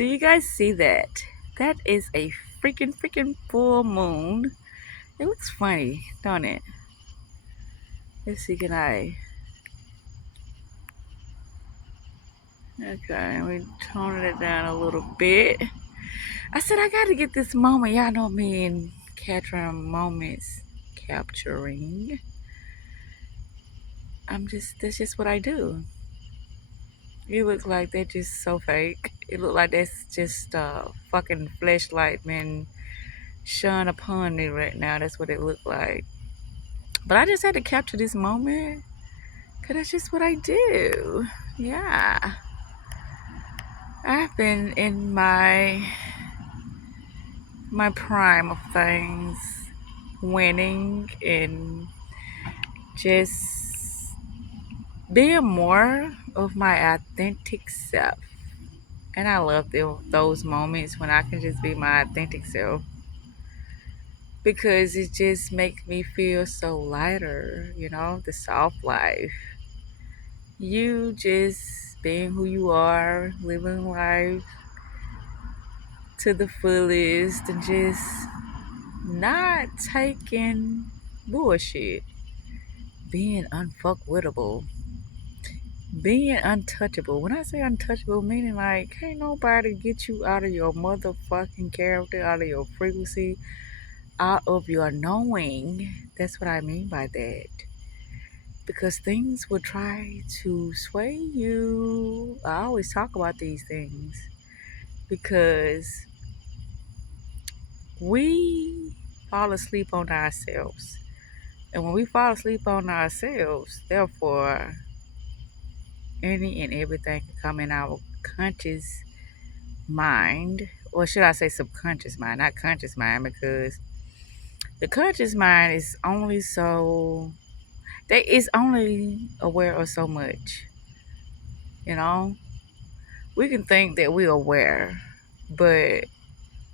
Do you guys see that? That is a freaking full moon. It looks funny, don't it? Let's see, can I? Okay, we toning it down a little bit. I said I gotta get this moment. Y'all know me and capturing moments. Capturing. That's just what I do. You look like they're just so fake. It look like that's just fucking flashlight been shone upon me right now. That's what it looked like. But I just had to capture this moment because that's just what I do. Yeah. I've been in my prime of things, winning and just being more of my authentic self. And I love those moments when I can just be my authentic self because it just makes me feel so lighter, the soft life. You just being who you are, living life to the fullest, and just not taking bullshit, being unfuckwittable, being untouchable. When I say untouchable, meaning like, can't nobody get you out of your motherfucking character, out of your frequency, out of your knowing. That's what I mean by that. Because things will try to sway you. I always talk about these things because we fall asleep on ourselves. And when we fall asleep on ourselves, therefore, any and everything can come in our conscious mind, or should I say subconscious mind, not conscious mind, because the conscious mind is only they is only aware of so much. You know, we can think that we're aware, but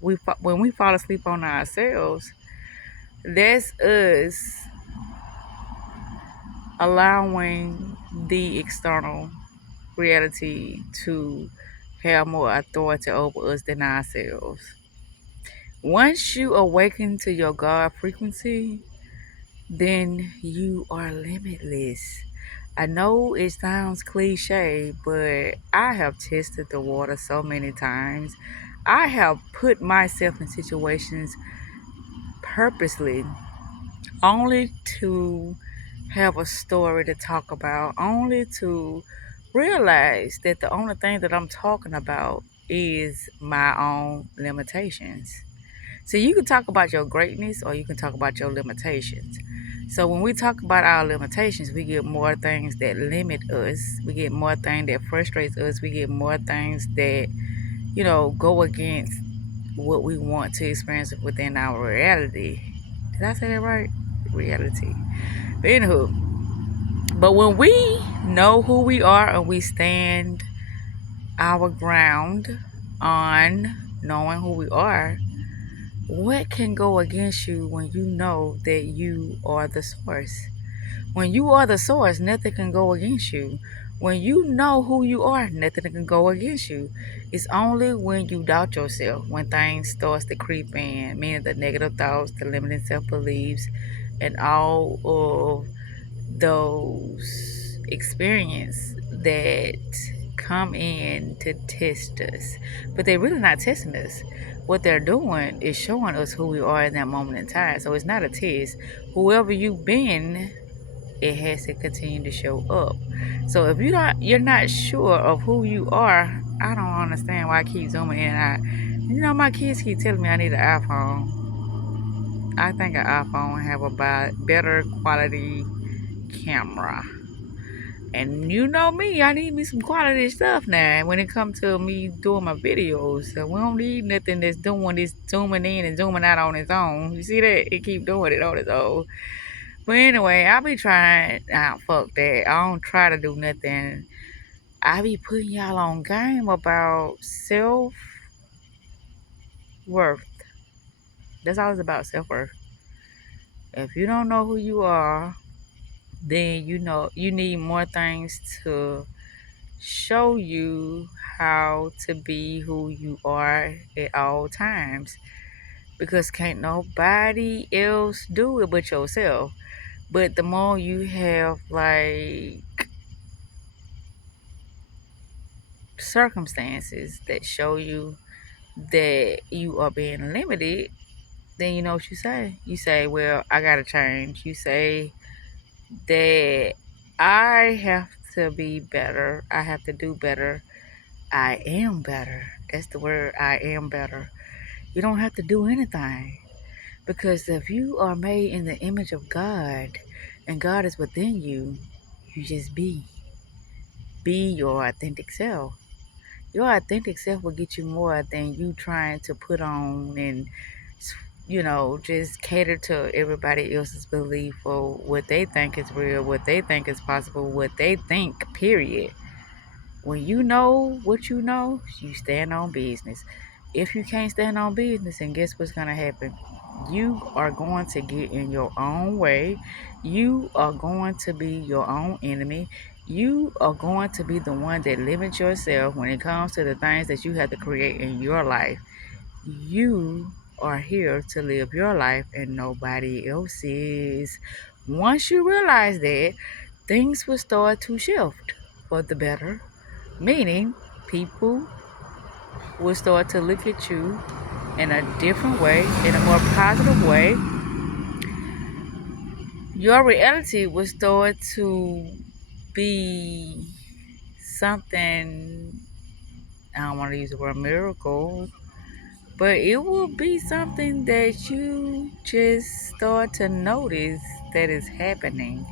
when we fall asleep on ourselves, that's us allowing the external reality to have more authority over us than ourselves. Once you awaken to your God frequency, then you are limitless. I know it sounds cliche, but I have tested the water so many times. I have put myself in situations purposely only to have a story to talk about, only to realize that the only thing that I'm talking about is my own limitations. So you can talk about your greatness or you can talk about your limitations. So when we talk about our limitations, we get more things that limit us. We get more things that frustrates us. We get more things that, go against what we want to experience within our reality. Did I say that right? Reality. But anywho, but when we know who we are and we stand our ground on knowing who we are, what can go against you when you know that you are the source? When you are the source, nothing can go against you. When you know who you are, nothing can go against you. It's only when you doubt yourself, when things starts to creep in, meaning the negative thoughts, the limiting self-beliefs, and all of those experience that come in to test us. But they're really not testing us. What they're doing is showing us who we are in that moment in time. So it's not a test. Whoever you've been, it has to continue to show up. So if you're not sure of who you are, I don't understand why I keep zooming in and out. My kids keep telling me I need an iPhone. I think an iPhone have a better quality camera. And you know me, I need me some quality stuff now when it comes to me doing my videos. So we don't need nothing that's doing this zooming in and zooming out on its own. You see that? It keep doing it on its own. But anyway, I be trying, fuck that. I don't try to do nothing. I be putting y'all on game about self-worth. That's all it's about, self-worth. If you don't know who you are, then you need more things to show you how to be who you are at all times, because can't nobody else do it but yourself. But the more you have like circumstances that show you that you are being limited, then you know what you say. You say, well, I gotta change. You say that I have to be better. I have to do better. I am better. That's the word. I am better. You don't have to do anything, because if you are made in the image of God and God is within you, you just be. Be your authentic self. Your authentic self will get you more than you trying to put on and, just cater to everybody else's belief or what they think is real, what they think is possible, what they think, period. When you know what you stand on business. If you can't stand on business, and guess what's going to happen? You are going to get in your own way. You are going to be your own enemy. You are going to be the one that limits yourself when it comes to the things that you have to create in your life. You are here to live your life and nobody else's. Once you realize that, things will start to shift for the better. Meaning, people will start to look at you in a different way, in a more positive way. Your reality will start to be something, I don't want to use the word miracle, but it will be something that you just start to notice that is happening,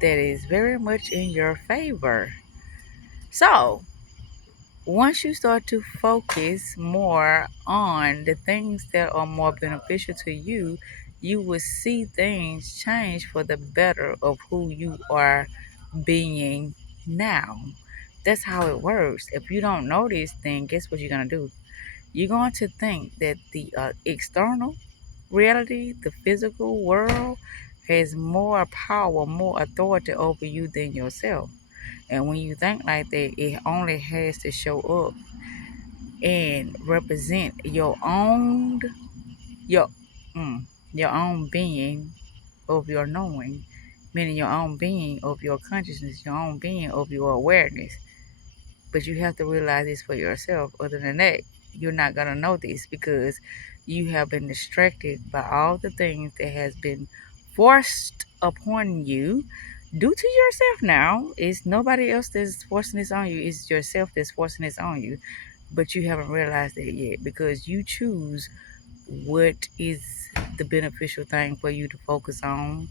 that is very much in your favor. So, once you start to focus more on the things that are more beneficial to you, you will see things change for the better of who you are being now. That's how it works. If you don't notice, then guess what you're going to do? You're going to think that the external reality, the physical world, has more power, more authority over you than yourself. And when you think like that, it only has to show up and represent your mm, your own being of your knowing, meaning your own being of your consciousness, your own being of your awareness. But you have to realize this for yourself. Other than that, you're not gonna know this because you have been distracted by all the things that has been forced upon you due to yourself. Now it's nobody else that's forcing this on you, it's yourself that's forcing this on you, but you haven't realized that yet because you choose what is the beneficial thing for you to focus on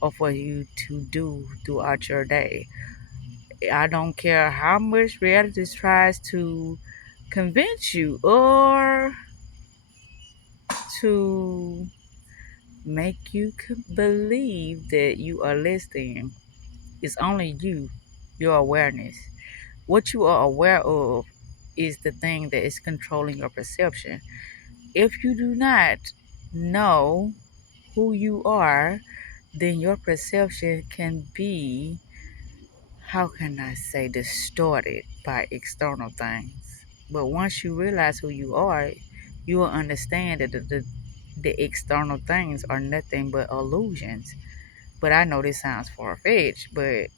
or for you to do throughout your day. I don't care how much reality tries to convince you or to make you believe that you are less than. It's only you, your awareness. What you are aware of is the thing that is controlling your perception. If you do not know who you are, then your perception can be, how can I say, distorted by external things. But once you realize who you are, you will understand that the external things are nothing but illusions. But I know this sounds far fetched, but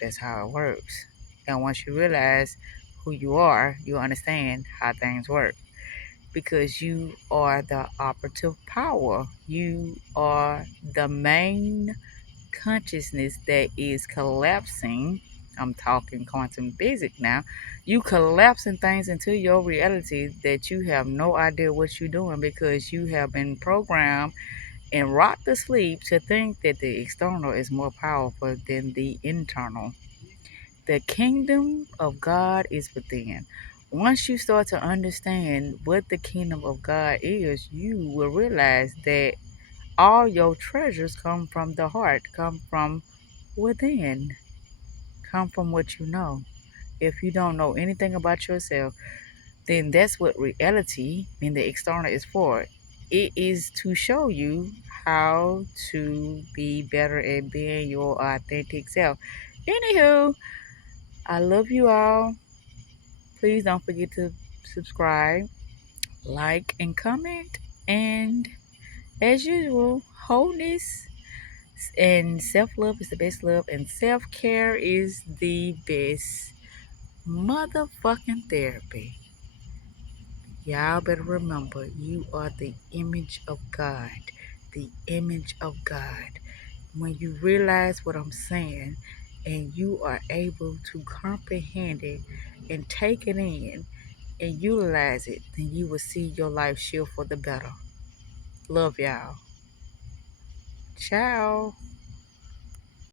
that's how it works. And once you realize who you are, you understand how things work because you are the operative power. You are the main consciousness that is collapsing. I'm talking quantum physics now. You collapsing things into your reality that you have no idea what you're doing because you have been programmed and rocked to sleep to think that the external is more powerful than the internal. The kingdom of God is within. Once you start to understand what the kingdom of God is, you will realize that all your treasures come from the heart, come from within, come from what you know. If you don't know anything about yourself, then that's what reality and the external is for. It is to show you how to be better at being your authentic self. Anywho, I love you all. Please don't forget to subscribe, like, and comment. And as usual, wholeness and self love is the best love, and self care is the best motherfucking therapy. Y'all better remember you are the image of God. The image of God. When you realize what I'm saying and you are able to comprehend it and take it in and utilize it, then you will see your life shift for the better. Love y'all. Ciao.